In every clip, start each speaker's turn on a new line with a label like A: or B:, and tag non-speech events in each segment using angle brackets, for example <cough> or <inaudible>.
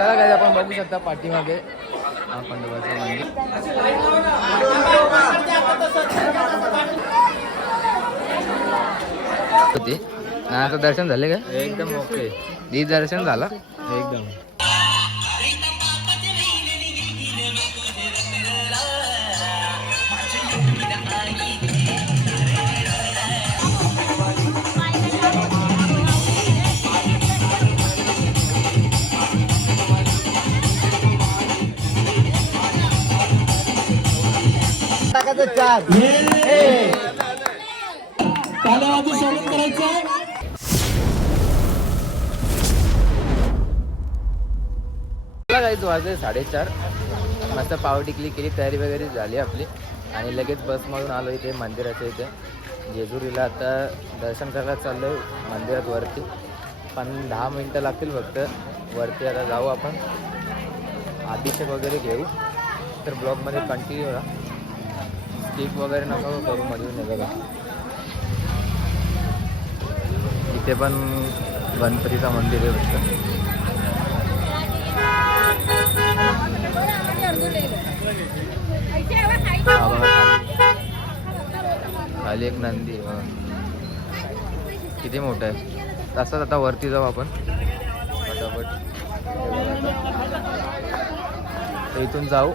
A: चला काय आपण बघू शकता पाठीमागे. खंडोबाचं मंदिर होती. आता दर्शन झाले का?
B: एकदम ओके
A: दर्शन झाला?
B: एकदम.
A: मला काही वाजले साडेचार. मस्त पाव टिकली केली तयारी वगैरे झाली आपली. आणि लगेच बसमधून आलो इथे मंदिराच्या इथे. जेजुरीला आता दर्शन करायला चाललो मंदिरात वरती. पण दहा मिनटं लागतील फक्त. वरती आता जाऊ आपण. अभिषेक वगैरे घेऊ. तर ब्लॉगमध्ये कंटिन्यू राहा. स्किप वगैरे नको करू मधून बघा इथे पण गणपतीचं मंदिर आहे फक्त खाली. एक नंदी किती मोठं आहे? तसंच आता वरती जाऊ आपण. फटाफट तर इथून जाऊ.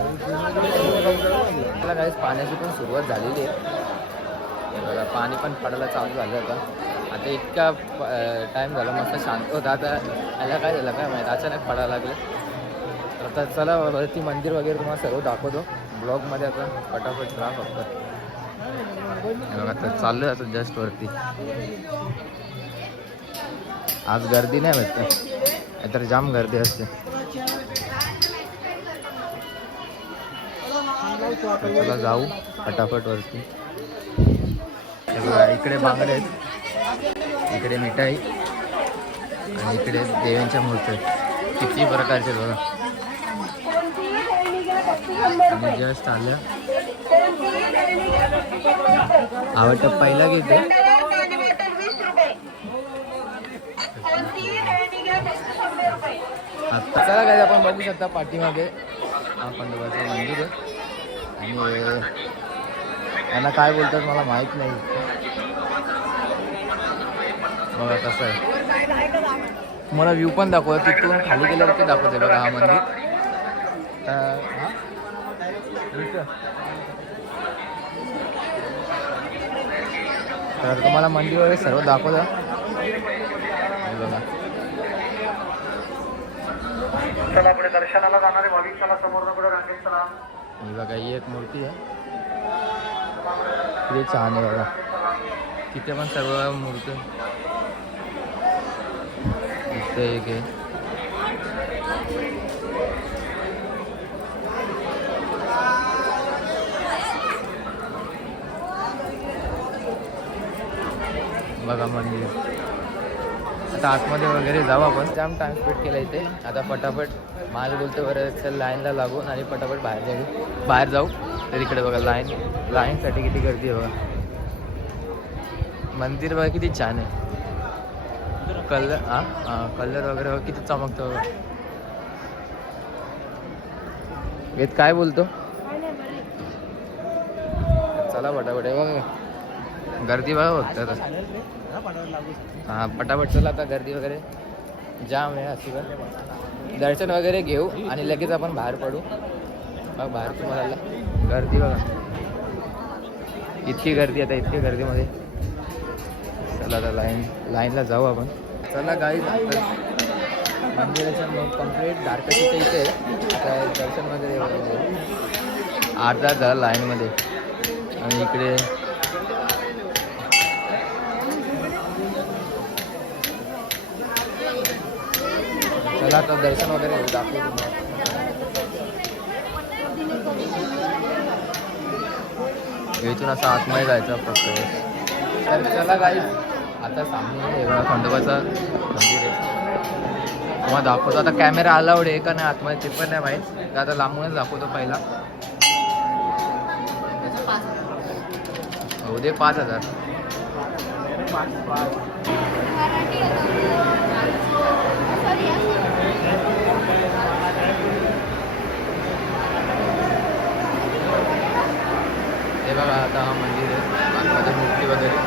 A: आपल्या काहीच पाण्याची पण सुरुवात झालेली आहे. बघा पाणी पण पडायला चालू झालं आता. आता इतका टाईम झाला मस्त शांत होता. आता याला काय झालं काय माहीत? अचानक पडायला लागलं. तर आता चला वरती मंदिर वगैरे तुम्हाला सर्व दाखवतो. ब्लॉगमध्ये आता फटाफट राहा फक्त. आता बघा तर आता जस्ट वरती. आज गर्दी नाही भेटत. तर जाम गर्दी असते. चला जाऊ फटाफट वरती. इकडे बांगडे आहेत. इकडे मिठाई आणि इकडे देवांच्या मूर्ती किती प्रकारचे बघा. आणि जस्ट आल्या. आवडतं पहिला घेते आता काय आपण बघू शकता पाठीमागे. हा खंडोबाचं मंदिर आहे. आणि यांना काय बोलतात मला माहीत नाही. बघा कसं आहे. मला व्ह्यू पण दाखवत तिथून खाली गेल्यावर ते दाखवते बघा हा मंदिर. तर तर तुम्हाला मंदिर वगैरे सर्व दाखवतं. बघा.
C: चला पुढे दर्शनाला जाणारे भाविक चला समोर पुढे रांगेत चला.
A: ही बघा ही एक मूर्ती आहे. किती छान आहे बघा. तिथे पण सर्व मूर्ती. इथे एक आहे. बघा मंदिर. आता आतमध्ये वगैरे जाऊ आपण. जाम टाइम स्पेंड केला इथे. आता पटापट माझं बोलतो बरं चल लाईनला लागून आणि पटापट बाहेर जाऊ. बाहेर जाऊ. तर इकडे बघा लाईन लाईनसाठी किती गर्दी आहे बघा. मंदिर बघा किती छान आहे. कलर हां हां कलर वगैरे बघा किती चमकतो बघा. येत काय बोलतो? चला पटापट आहे बघा. गर्दी बघा फक्त हा हां पटापट चला आता गर्दी वगैरे. जाम आहे अशी दर्शन वगैरे घेऊ आणि लगेच आपण बाहेर पडू. मग बाहेर तुम्हाला गर्दी बघा. इतकी गर्दी आता इतकी गर्दीमध्ये. चला आता लाईन लाईनला जाऊ आपण. चला गाडी मंदिराच्या मग कंप्लीट दारकाशीच्या इथे आहे. आता दर्शन वगैरे अर्धा झाला लाईनमध्ये. आणि इकडे मला आता दर्शन वगैरे दाखवतो दाखवू तुम्हाला इथून असं आतमध्ये जायचं फक्त. तर चला गाई आता सामने खंडोबाचा खंडोबाचं मंदिर आहे. तुम्हाला दाखवतो. आता कॅमेरा अलाउड आहे का नाही आतमध्ये ते पण नाही माहीत. तर आता लांबूनच दाखवतो पहिला. हो दे पाच हजार. हे बघा आता हा मंदिर आहे. मूर्ती वगैरे.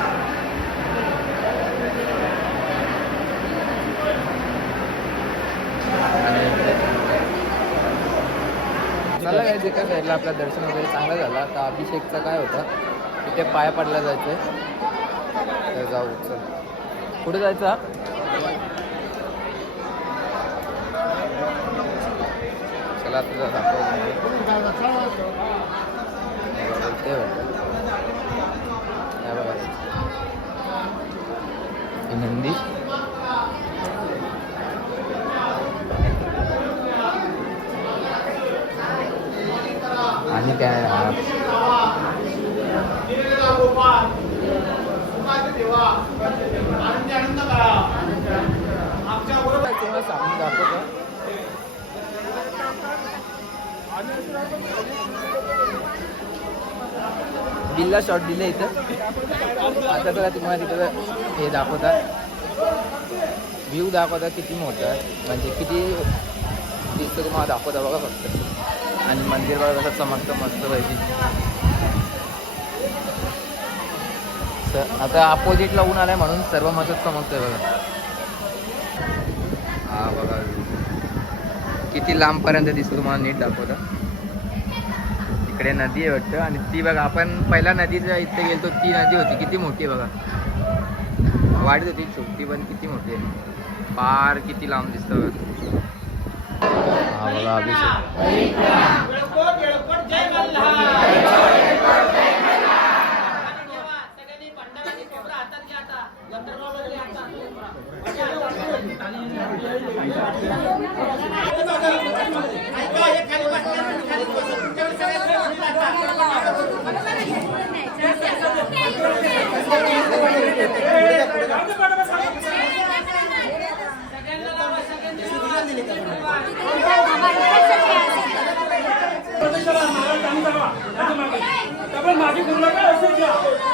A: मला काय जे काय साईडला आपलं दर्शन वगैरे चांगलं झालं. तर अभिषेकचा काय होतं? तिथे पाया पडला जायचं तर जाऊ चल. कुठे जायचं हा? चला तुझा दाखव ते वाटतं या बघा ही नंदी आणि काय हा, तुम्हाला सामने दाखवतो बिल्ला शॉट दिले इथं. आता बघा तुम्हाला तिथं हे दाखवतात. व्ह्यू दाखवतात किती मोठं आहे. म्हणजे किती दिसतं तुम्हाला दाखवता बघा फक्त. आणि मंदिर बघा कसं चमकतं मस्त पाहिजे आता अपोजिटला ऊन आहे म्हणून सर्व मस्त चमकतंय बघा हा बघा किती लांबपर्यंत दिसतो तुम्हाला नीट दाखवतं? इकडे नदी आहे वाटतं. आणि ती बघा आपण पहिल्या नदीच्या इथे गेलतो ती नदी होती. किती मोठी आहे बघा. वाढत होती छोटी पण किती मोठी आहे. पार किती लांब दिसतं हा बघा अभिषेक
B: डबल मागे करू नका असं घ्या. हा. बरं, बरं, बरं, बरं. जा. माझी पुढे कोणी जाऊ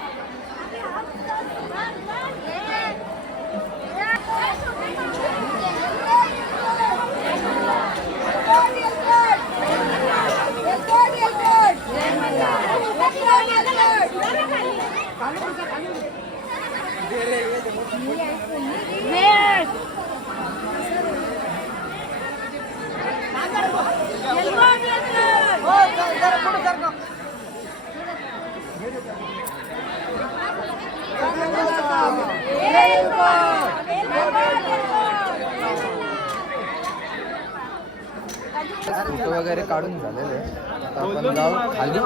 A: जाऊ खाली.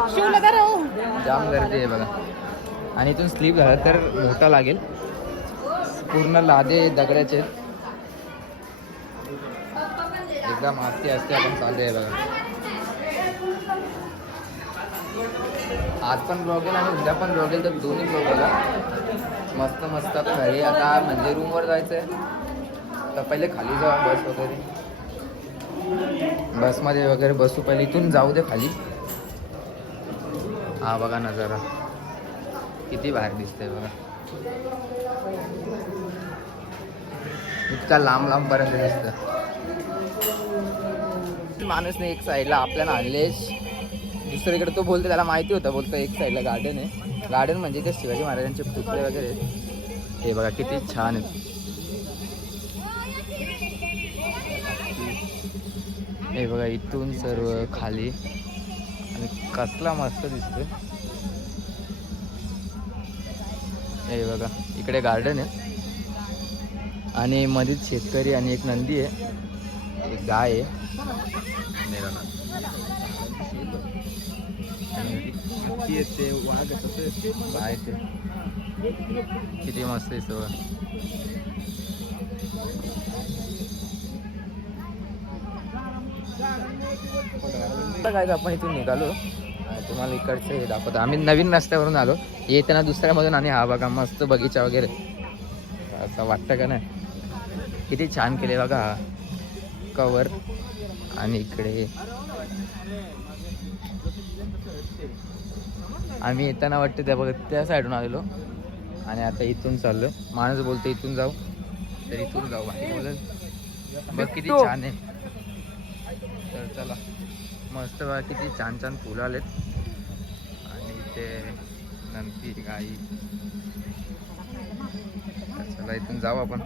A: जाम गर्दी आहे बघा. आणि इथून स्लीप झालं तर मोठा लागेल. पूर्ण लादे दगडाचे. एकदम आस्ते आस्ते आपण चालू आहे बघा. आज पण ब्लॉगेल आणि उद्या पण ब्लॉगेल तर दोन्ही ब्लॉग बघा. मस्त मस्त. खरे आता म्हणजे रूमवर जायचं आहे तर पहिले खाली जाऊ बस वगैरे. बसमध्ये वगैरे बसू पहिले इथून जाऊ दे खाली. हा बघा नजारा. किती बाहेर दिसतंय बघा. इतका लांब लांब पर्यंत दिसत माणूसने एक साईडला आपल्याला आणले. दुसरीकडे तो बोलतो त्याला माहिती होतं बोलतो एक साईडला गार्डन आहे. गार्डन म्हणजे ते शिवाजी महाराजांचे पुतळे वगैरे. आहेत. हे बघा किती छान आहेत हे बघा इथून सर्व खाली. आणि कसला मस्त दिसतोय. हे बघा इकडे गार्डन आहे. आणि मध्येच शेतकरी आणि एक नंदी आहे. एक गाय आहे. ते वाघ गाय ते. किती मस्त आहे सगळं काय आपण इथून निघालो. तुम्हाला इकडचं हे दाखवतो. आम्ही नवीन रस्त्यावरून आलो. येताना दुसऱ्यामधून आणि हा बघा मस्त बगीचा वगैरे. असं वाटतं का नाही? किती छान केले बघा कवर आणि इकडे. आम्ही येताना वाटतं त्या बघा त्या साईडून आलेलो. आणि आता इथून चाललो. माणूस बोलतो इथून जाऊ. तर इथून जाऊ. बघ किती छान आहे. चला. मस्त बघा किती छान छान फुलं आलेत. आणि ते नंदी गाई चला इथून जाऊ आपण.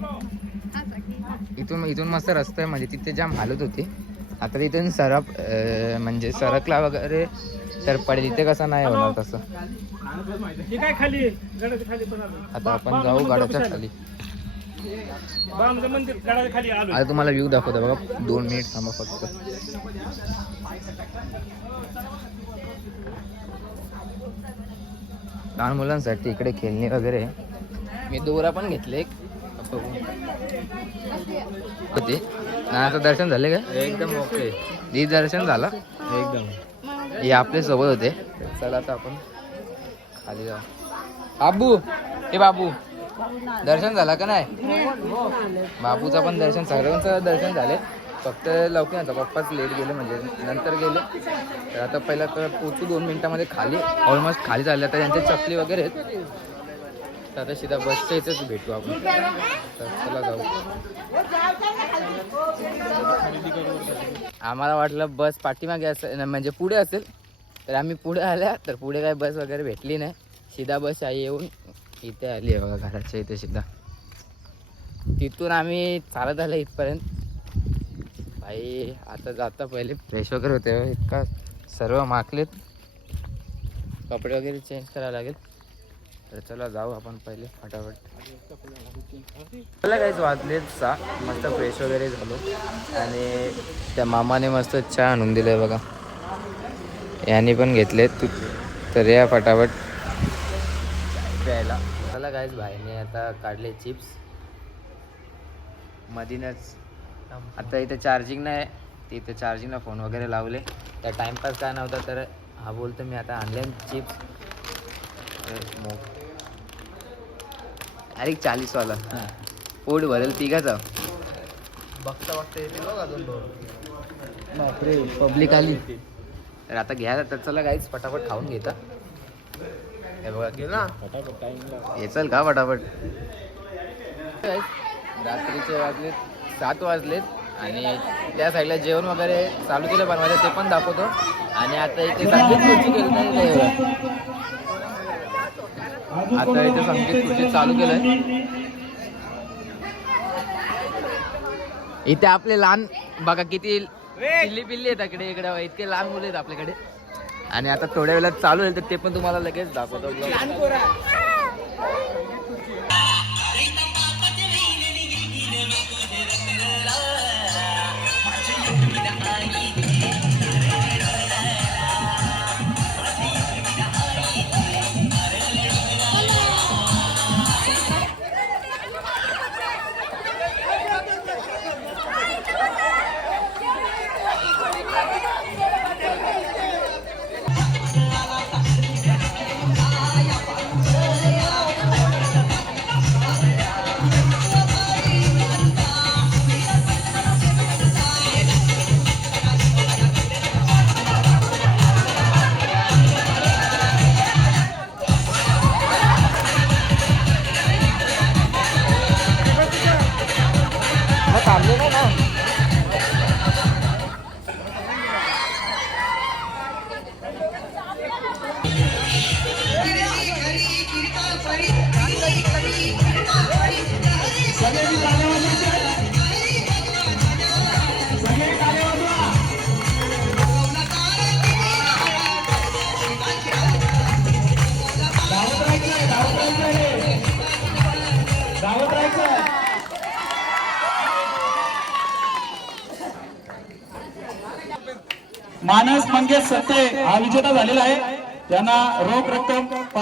A: इथून इथून मस्त रस्ता आहे म्हणजे तिथे जाम हालत होती. आता इथून सरप म्हणजे सरकला वगैरे तर पडेल इथे कसं नाही होणार तसं. आता आपण जाऊ गाड्याच्या खाली.
B: बामचं मंदिर गडाच्या खाली आलो
A: आता तुम्हाला व्ह्यू दाखवतो बघा. दोन मिनिट थांबा फक्त. लहान मुलांसाठी इकडे खेळणी वगैरे. मी दोरा पण घेतले एक. होते. ना आता दर्शन झाले का? एकदम ओके. दी दर्शन झालं. एकदम. हे आपले सोबत होते. चला आता आपण खाली जाऊ. बाबू. हे बाबू. दर्शन झालं का नाही? बापूचं पण दर्शन सगळ्यांचं दर्शन झाले. फक्त लवकर नव्हतं पप्पाच लेट गेले म्हणजे नंतर गेले. तर आता पहिला तर पोचू दोन मिनिटामध्ये खाली ऑलमोस्ट खाली चालले. तर त्यांचे चपली वगैरे आहेत. तर आता सीधा बसच्या इथेच भेटू आपण. तर चला जाऊ. आम्हाला वाटलं बस पाठीमागे असेल म्हणजे पुढे असेल. तर आम्ही पुढे आल्या तर पुढे काय बस वगैरे भेटली नाही. सीधा बस आई येऊन इथे आली आहे बघा घराच्या इथे सुद्धा. तिथून आम्ही चालत आलो इथपर्यंत. भाई आता जाता पहिले फ्रेश वगैरे होते. इतका सर्व माकलेत कपडे वगैरे चेंज करावं लागेल. तर चला जाऊ आपण पहिले फटाफट. मला काहीच वाजलेत सा मस्त फ्रेश वगैरे झालो. आणि त्या मामाने मस्त चहा आणून दिलाय बघा. यांनी पण घेतले तू तर या फटाफट. प्यायला चला काहीच भाईने आता काढले चिप्स मधीनच. आता इथे चार्जिंग नाही. ते इथे चार्जिंगला फोन वगैरे लावले. त्या टाइमपास काय नव्हता तर हा बोलतो मी आता आणले चिप्स अरे चाळीसवाला. पोट भरेल तिघाचा. बघता बघता येते बघ अजून बापरे पब्लिक आली. तर आता घ्या तर चला काहीच फटाफट खाऊन घेता. हे बघा घे ना. हे चल का फटाफट रात्रीचे वाजलेत सात वाजलेत आणि त्या साईडला जेवण वगैरे चालू केलं बनवायचं ते पण दाखवतो. आणि आता इथे संगीत खुर्ची केली आता इथे संगीत खुर्ची चालू केलंय. इथे आपले लहान बघा किती चिल्ली पिल्ली आहेत इकडे इकडे इतके लहान मुले आहेत आपल्याकडे. आणि आता थोड्या वेळात चालू होईल तर ते पण तुम्हाला लगेच दाखवतो.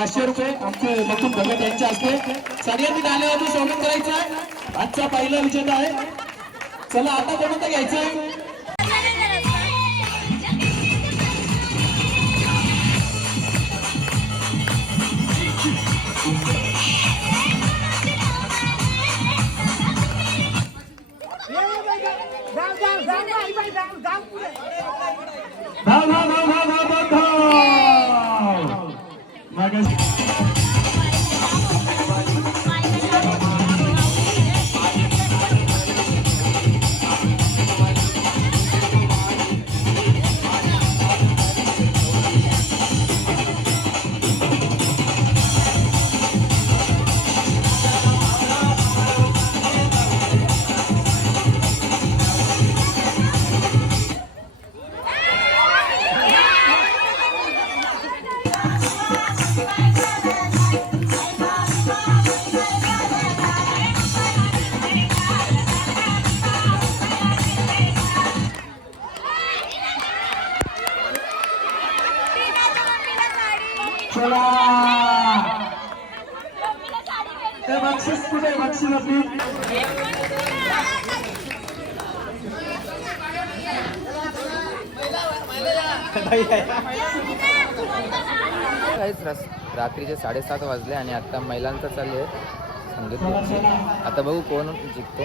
D: पाचशे रुपये आमचे लखून भगत यांच्या असते सगळ्यांनी गाण्यावरती स्वागत करायचं आहे आजचा पहिला विजेता आहे चला आता कोणतं घ्यायचं आहे धाव धाव धाव धाव धाव धाव धाव मागं-
A: काहीच रस रात्रीचे साडेसात वाजले आणि आता महिलांचं चालू आहे संगीत. आता बघू कोण जिंकतो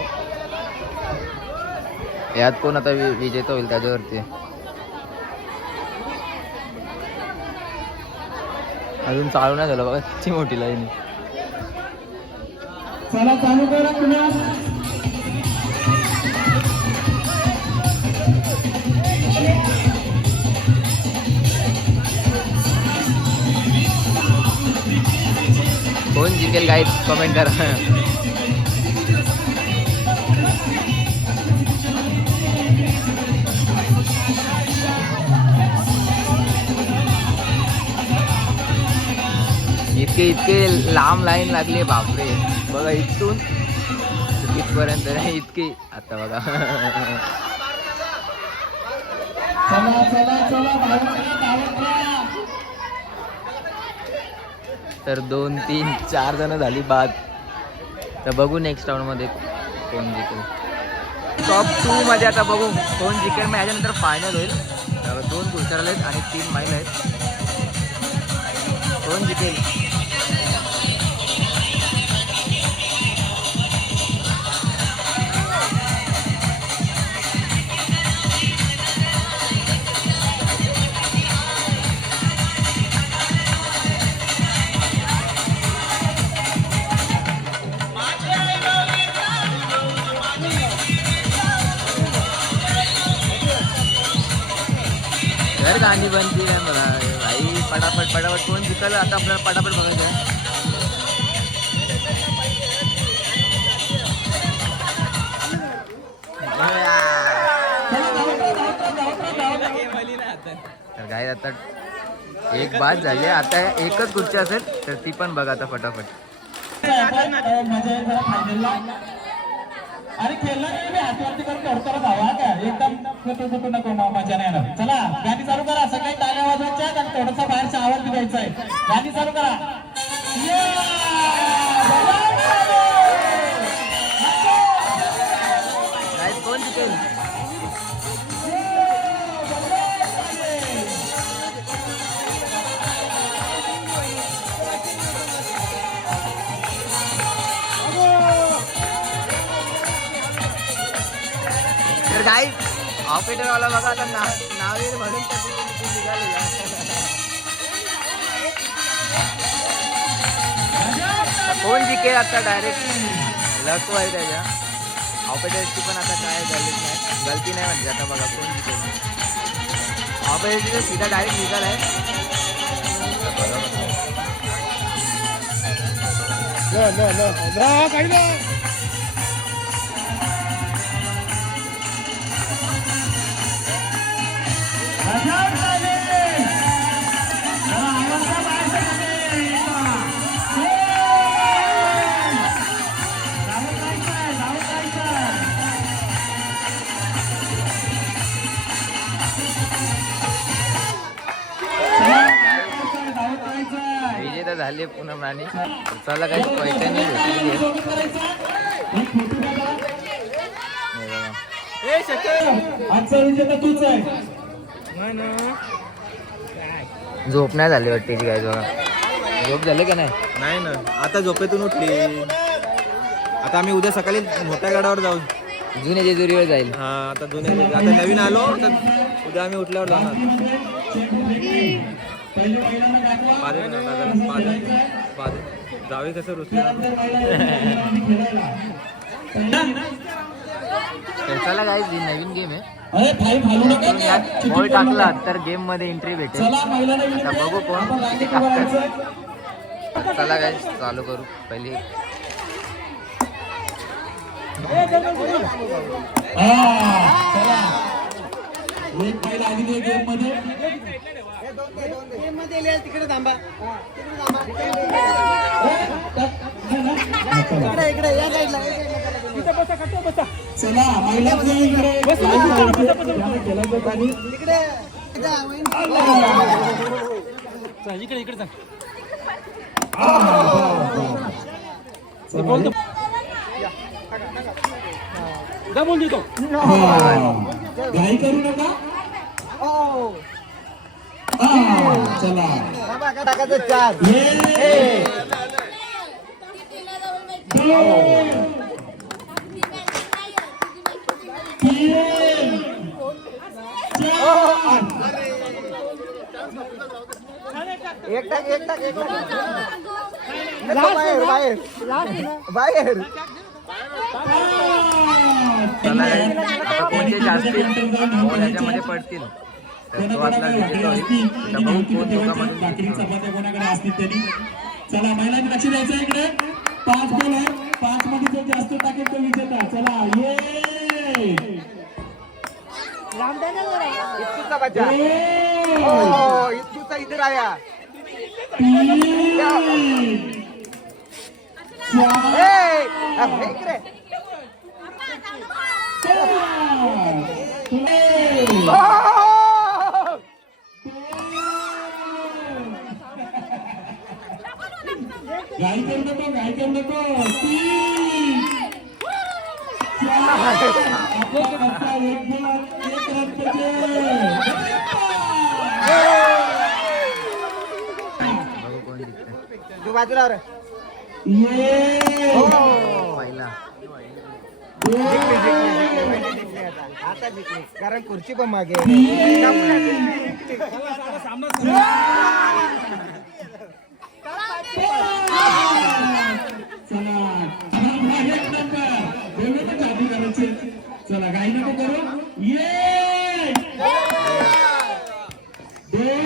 A: यात कोण आता विजेता होईल त्याच्यावरती. अजून चालू नाही झालं बघा किती मोठी लाईन.
D: चला चालू करा
A: कोण जिंकेल गाईड कमेंट करा. इतके इतके लांब लाईन लागली बापरे. बघा इथून इथपर्यंत नाही इतकी. आता बघा.
D: चला चला चला धावत राहा, धावत राहा.
A: तर दोन तीन चार जण झाली बाद. तर बघू नेक्स्टमध्ये कोण जिंकेल. टॉप टू मध्ये आता बघू कोण जिंकेल. मग याच्यानंतर फायनल होईल. दोन पुरुषाला आहेत आणि तीन महिला आहेत. कोण जिंकेल? घर गाणी बनती आहे मला भाई पटापट पटापट कोण जिंकलं आता आपल्याला पटापट बघायचं आहे. तर काय आता एक बाद झाली आता एकच खुर्ची असेल तर ती पण बघा आता फटाफट
D: आपण, अ, मजा येत फायनलला अरे खेळला नाही मी हातवरती करून थोडं करत हवा का एकदम कुठू कुठू नको मग मजा नाही चला गाणी चालू करा. सगळ्यांनी टाळ्या वाजवायच्या आहेत आणि थोडासा बाहेरचा आवाज बी द्यायचा आहे गाणी चालू करा.
A: तर काय ऑपरेटर वाला बघा आता ना नाव म्हणून निघालेला. आता कोण जिंकेल आता डायरेक्ट लक आहे त्याच्या ऑपरेटरची पण आता काय गलती नाही. गलती नाही म्हणजे आता बघा कोण जिंकेल. ऑपरेटर सीधा डायरेक्ट निघाला आहे विजेता झाले पुन्हा प्राणी चला काही पैशाने भेटलेली आहे हे बघा.
D: आजचा विजेता तूच आहे.
A: झोप नाही झाली वाटते ती काय बघा झोप झाले का नाही?
E: नाही ना. आता झोपेतून उठली. आता आम्ही उद्या सकाळी मोठ्या गाडावर जाऊ.
A: जुने जेजुरीवर जाईल.
E: हा आता जुने आता नवीन आलो तर उद्या आम्ही उठल्यावर जाणार. जावे कसं रुसले <laughs>
A: चला काय नवीन गेम आहे.
D: अरे भाई घालू नका
A: यात बॉल टाकला तर गेममध्ये एंट्री भेटेल.
D: चला महिलांना
A: आता
D: विनंती
A: बघू
D: आहे,
A: कोण
D: आपण
A: किती
D: रांगेत उभं
A: टाकतात.
D: राहायचं.
A: चला काय चालू करू. पहिली
D: हा, चला. एक महिला आलेली आहे गेममध्ये. चला महिलांमध्ये इकडे याला केलं जातं आणि
B: इकडे इकडे जा बोल देतो
D: घाई करू नका हा, चला ये. दोन, तीन, चार.
A: चला guys, आता कोणते जास्त कोण याच्यामध्ये पडतील
D: चला महिलांनी लक्ष द्यायचं इकडे. पाच बॉल आहे. पाच मध्ये जो जास्त टाकेल तो विजेता. चला ये.
C: इधर आया
D: तीन, नको नको तीन
C: बाजूला
D: ये
A: पहिला.
C: आता जिंकली. कारण खुर्ची पण मागे
D: चला हा एक नंबर दोघं पण चालू करायचे चला काही नको करू ये दोन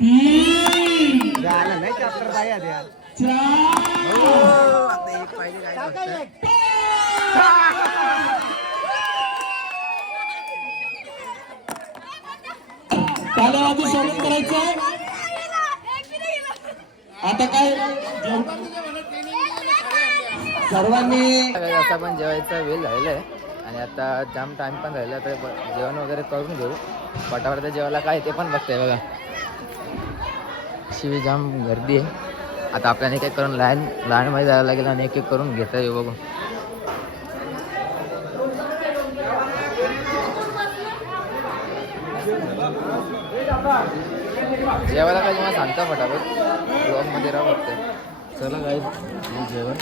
D: तीन
C: झालं नाही चॅप्टर बाया द्या
D: चार
A: आता एक पाहिजे काय वाटतं?
D: त्याला अजून स्वागत करायचं? आता काय? सर्वांनी
A: आता पण जेवायचा वेळ झालेला आहे. आणि आता जाम टाइम पण राहिला तर जेवण वगैरे करून घेऊ. पटावर तर जेवायला काय ते पण बघताय बघा. शिवी जाम गर्दी आहे. आता आपल्याला एक एक करून लाईन लाईनमध्ये जायला लागेल आणि एक एक करून घेता येऊ बघू. जेवायला काय जेव्हा सांगता फटाफट? ब्लॉगमध्ये राहा बघते चला काय जेवण.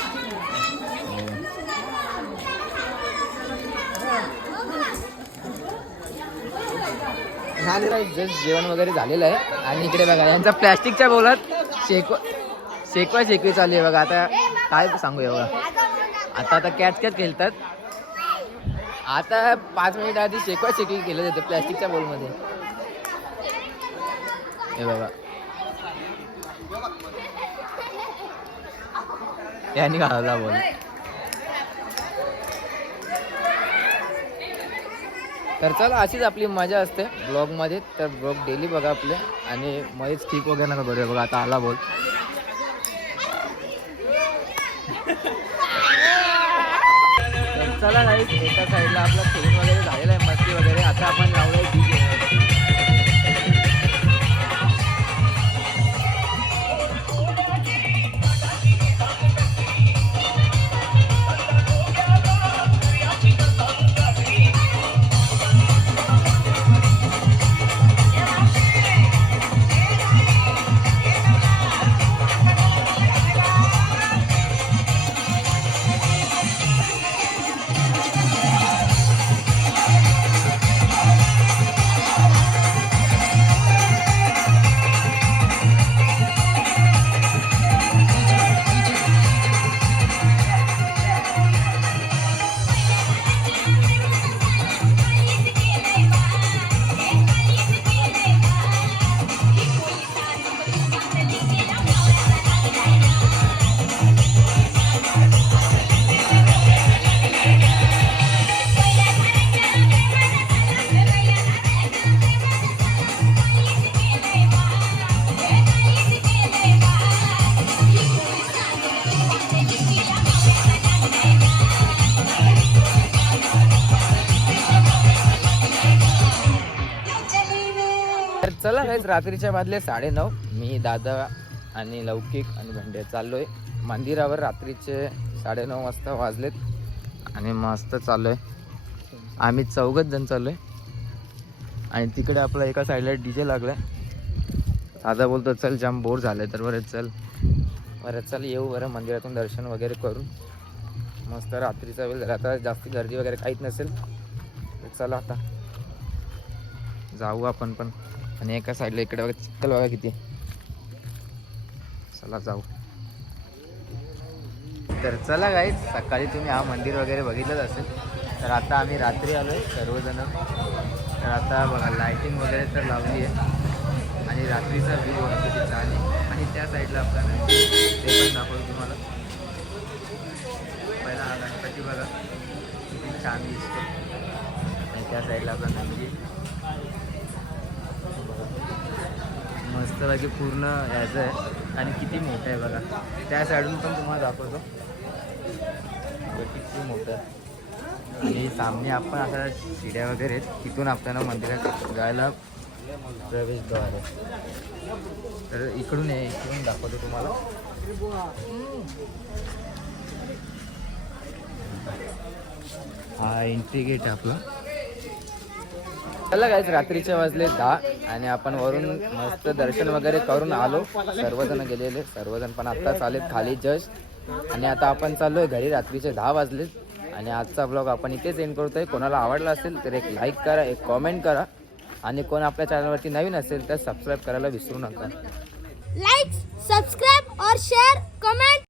A: जस्ट जेवण वगैरे झालेलं आहे आणि इकडे बघा यांचा प्लॅस्टिकच्या बोलात शेकवा शेकवा शेकवी चालू आहे बघा. आता काय सांगूया बघा आता आता कॅच कॅच खेळतात. आता पाच मिनिट आधी शेकवा शेकवी केलं जातं प्लॅस्टिकच्या बोलमध्ये हे बघा. यांनी घालवला बोल. तर चला अशीच आपली मजा असते ब्लॉगमध्ये. तर ब्लॉग डेली बघा आपले. आणि मध्येच ठीक हो वगैरे नका करूया बघा आता आला बोल. तर चला नाही एका साईडला आपला खेळून वगैरे झालेला आहे मस्ती वगैरे. आता आपण रात्रीच्या वाजले साडेनऊ मी दादा आणि लौकिक आणि भंडे चाललो आहे मंदिरावर रात्रीचे साडेनऊ वाजता वाजलेत आणि मस्त चाललो आहे आम्ही चौघच जण चाललो आहे आणि तिकडे आपला एका साईडला डी जे लागला आहे दादा बोलतो चल जाम बोर झालं तर बरं चल. बरं चल येऊ बरं मंदिरातून दर्शन वगैरे करून. मस्त रात्रीचा वेळ झाला आता जास्त गर्दी वगैरे काहीच नसेल. चला आता. जाऊ आपण पण. आणि एका साईडला इकडे बघा चिखल बघा किती. चला जाऊ. तर चला गाईज सकाळी तुम्ही हा मंदिर वगैरे बघितलंच असेल. तर आता आम्ही रात्री आलो आहे सर्वजण. तर आता बघा लायटिंग वगैरे तर लावली आहे. आणि रात्रीचा व्ह्यू गणपतीचा आहे. आणि त्या साईडला आपल्याला ते पण दाखवतो तुम्हाला. पहिला हा गणपती बघा. किती छान दिसतो आणि त्या साईडला आपला नंदी मस्तपैकी पूर्ण ह्याचं आहे. आणि किती मोठं आहे बघा. त्या साईडून पण तुम्हाला दाखवतो. किती मोठं आहे. आणि सामने आपण असा शिड्या वगैरे आहेत. तिथून आपल्याला मंदिरात जायला प्रवेशद्वार आहे. तर इकडून आहे इकडून दाखवतो तुम्हाला. हा एंट्री गेट आहे आपला. चला काहीच रात्रीचे वाजले दहा. आणि आपण वरून मस्त दर्शन वगैरे करून आलो. सर्वजण गेलेले सर्वजण पण आत्ताच आलेत खाली जस्ट. आणि आता आपण चाललोय घरी रात्रीचे दहा वाजले. आणि आजचा ब्लॉग आपण इथेच एंड करतोय. कोणाला आवडला असेल तर एक लाईक करा एक कॉमेंट करा. आणि कोण आपल्या चॅनलवरती नवीन असेल तर सबस्क्राईब करायला विसरू नका.
F: लाईक सबस्क्राईब और शेअर कमेंट